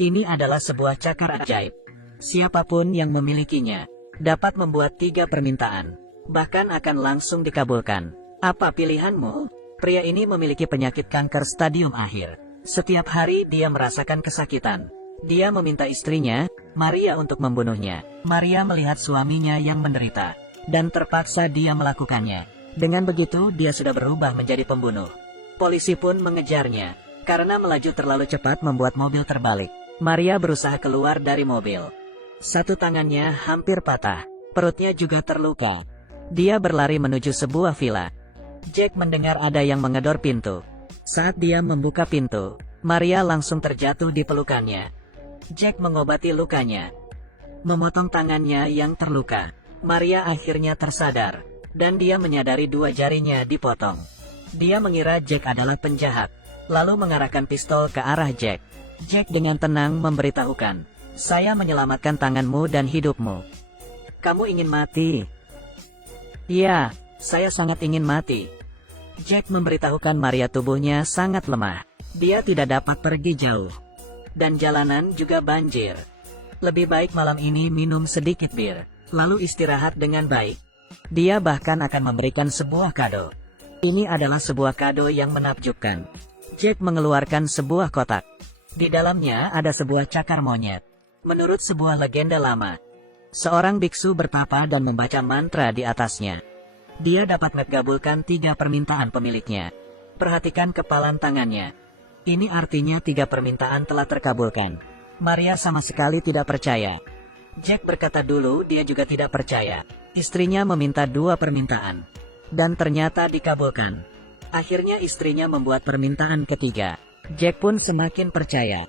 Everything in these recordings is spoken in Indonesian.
Ini adalah sebuah cakar ajaib. Siapapun yang memilikinya dapat membuat 3 permintaan, bahkan akan langsung dikabulkan. Apa pilihanmu? Pria ini memiliki penyakit kanker stadium akhir. Setiap hari dia merasakan kesakitan. Dia meminta istrinya, Maria, untuk membunuhnya. Maria melihat suaminya yang menderita, dan terpaksa dia melakukannya. Dengan begitu, dia sudah berubah menjadi pembunuh. Polisi pun mengejarnya, karena melaju terlalu cepat membuat mobil terbalik. Maria berusaha keluar dari mobil. Satu tangannya hampir patah, perutnya juga terluka. Dia berlari menuju sebuah villa. Jack mendengar ada yang mengedor pintu. Saat dia membuka pintu, Maria langsung terjatuh di pelukannya. Jack mengobati lukanya, memotong tangannya yang terluka. Maria akhirnya tersadar, dan dia menyadari 2 jarinya dipotong. Dia mengira Jack adalah penjahat, lalu mengarahkan pistol ke arah Jack. Jack dengan tenang memberitahukan, "Saya menyelamatkan tanganmu dan hidupmu. Kamu ingin mati?" "Iya, saya sangat ingin mati." Jack memberitahukan Maria tubuhnya sangat lemah. Dia tidak dapat pergi jauh. Dan jalanan juga banjir. Lebih baik malam ini minum sedikit bir, lalu istirahat dengan baik. Dia bahkan akan memberikan sebuah kado. Ini adalah sebuah kado yang menakjubkan. Jack mengeluarkan sebuah kotak. Di dalamnya ada sebuah cakar monyet. Menurut sebuah legenda lama, seorang biksu bertapa dan membaca mantra di atasnya. Dia dapat mengabulkan 3 permintaan pemiliknya. Perhatikan kepalan tangannya. Ini artinya 3 permintaan telah terkabulkan. Maria sama sekali tidak percaya. Jack berkata dulu dia juga tidak percaya. Istrinya meminta 2 permintaan, dan ternyata dikabulkan. Akhirnya istrinya membuat permintaan ketiga. Jack pun semakin percaya.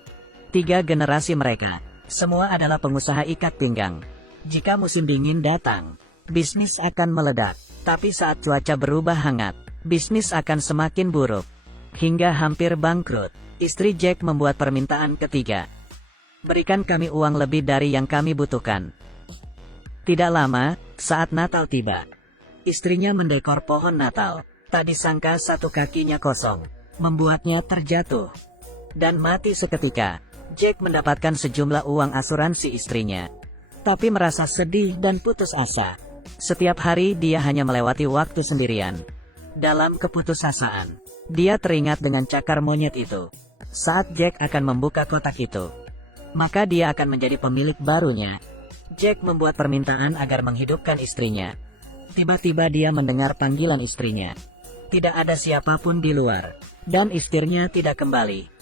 3 generasi mereka, semua adalah pengusaha ikat pinggang. Jika musim dingin datang, bisnis akan meledak. Tapi saat cuaca berubah hangat, bisnis akan semakin buruk, hingga hampir bangkrut. Istri Jack membuat permintaan ketiga. "Berikan kami uang lebih dari yang kami butuhkan." Tidak lama, saat Natal tiba, istrinya mendekor pohon Natal. Tak disangka satu kakinya kosong, membuatnya terjatuh dan mati seketika. Jack mendapatkan sejumlah uang asuransi istrinya, tapi merasa sedih dan putus asa. Setiap hari dia hanya melewati waktu sendirian. Dalam keputusasaan, dia teringat dengan cakar monyet itu. Saat Jack akan membuka kotak itu, maka dia akan menjadi pemilik barunya. Jack membuat permintaan agar menghidupkan istrinya. Tiba-tiba dia mendengar panggilan istrinya. Tidak ada siapapun di luar, dan istrinya tidak kembali.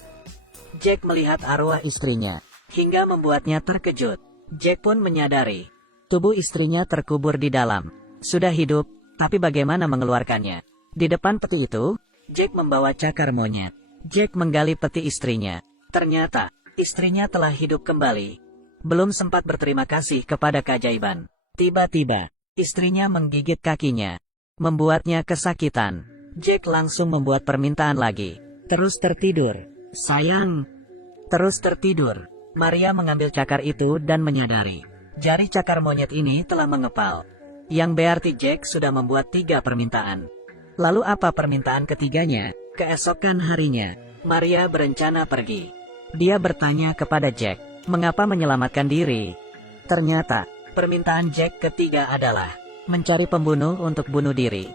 Jack melihat arwah istrinya, hingga membuatnya terkejut. Jack pun menyadari, tubuh istrinya terkubur di dalam. Sudah hidup, tapi bagaimana mengeluarkannya? Di depan peti itu, Jack membawa cakar monyet. Jack menggali peti istrinya. Ternyata, istrinya telah hidup kembali. Belum sempat berterima kasih kepada keajaiban, tiba-tiba, istrinya menggigit kakinya, membuatnya kesakitan. Jack langsung membuat permintaan lagi. "Terus tertidur, sayang. Terus tertidur." Maria mengambil cakar itu dan menyadari, jari cakar monyet ini telah mengepal. Yang berarti Jack sudah membuat 3 permintaan. Lalu apa permintaan ketiganya? Keesokan harinya, Maria berencana pergi. Dia bertanya kepada Jack, mengapa menyelamatkan diri? Ternyata, permintaan Jack ketiga adalah mencari pembunuh untuk bunuh diri.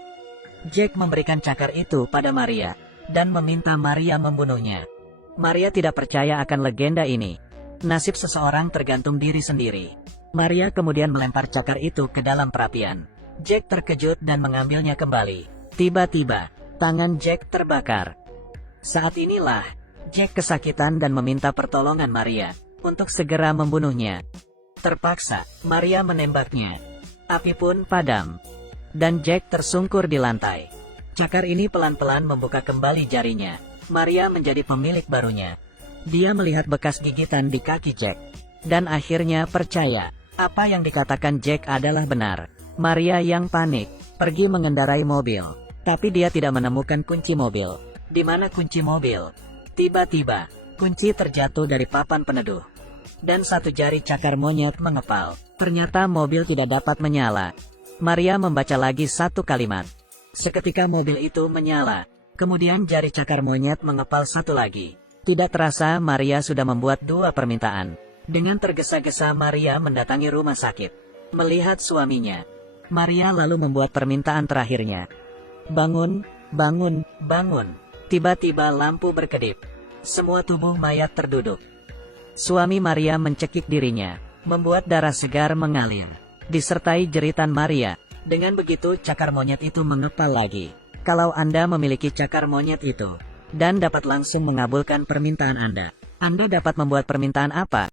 Jack memberikan cakar itu pada Maria, dan meminta Maria membunuhnya. Maria tidak percaya akan legenda ini. Nasib seseorang tergantung diri sendiri. Maria kemudian melempar cakar itu ke dalam perapian. Jack terkejut dan mengambilnya kembali. Tiba-tiba, tangan Jack terbakar. Saat inilah, Jack kesakitan dan meminta pertolongan Maria untuk segera membunuhnya. Terpaksa, Maria menembaknya. Api pun padam, dan Jack tersungkur di lantai. Cakar ini pelan-pelan membuka kembali jarinya. Maria menjadi pemilik barunya. Dia melihat bekas gigitan di kaki Jack, dan akhirnya percaya, apa yang dikatakan Jack adalah benar. Maria yang panik, pergi mengendarai mobil, tapi dia tidak menemukan kunci mobil. Di mana kunci mobil? Tiba-tiba, kunci terjatuh dari papan peneduh, dan satu jari cakar monyet mengepal. Ternyata mobil tidak dapat menyala. Maria membaca lagi satu kalimat. Seketika mobil itu menyala. Kemudian jari cakar monyet mengepal satu lagi. Tidak terasa Maria sudah membuat 2 permintaan. Dengan tergesa-gesa Maria mendatangi rumah sakit. Melihat suaminya, Maria lalu membuat permintaan terakhirnya. Bangun, bangun, bangun. Tiba-tiba lampu berkedip. Semua tubuh mayat terduduk. Suami Maria mencekik dirinya, membuat darah segar mengalir. Disertai jeritan Maria. Dengan begitu cakar monyet itu mengepal lagi. Kalau Anda memiliki cakar monyet itu, dan dapat langsung mengabulkan permintaan Anda dapat membuat permintaan apa?